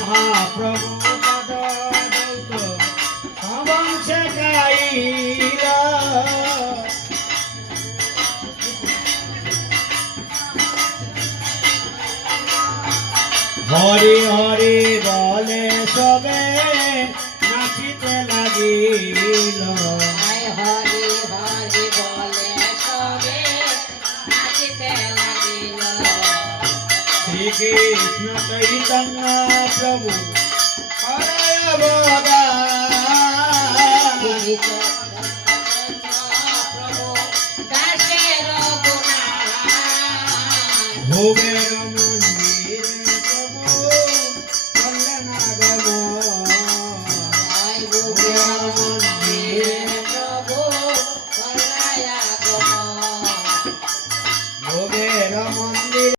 মহাপ্রভু পদ দৌত সমংসে গাইলা হরি হরি বলে সবে নাচিতে লাগিল হরি হরি বলে সবে নাচিতে লাগিল শ্রীকৃষ্ণ চৈতন্য প্রভু হরে অবদান ভোগের মন্দিরে প্রভু করলেন আগমন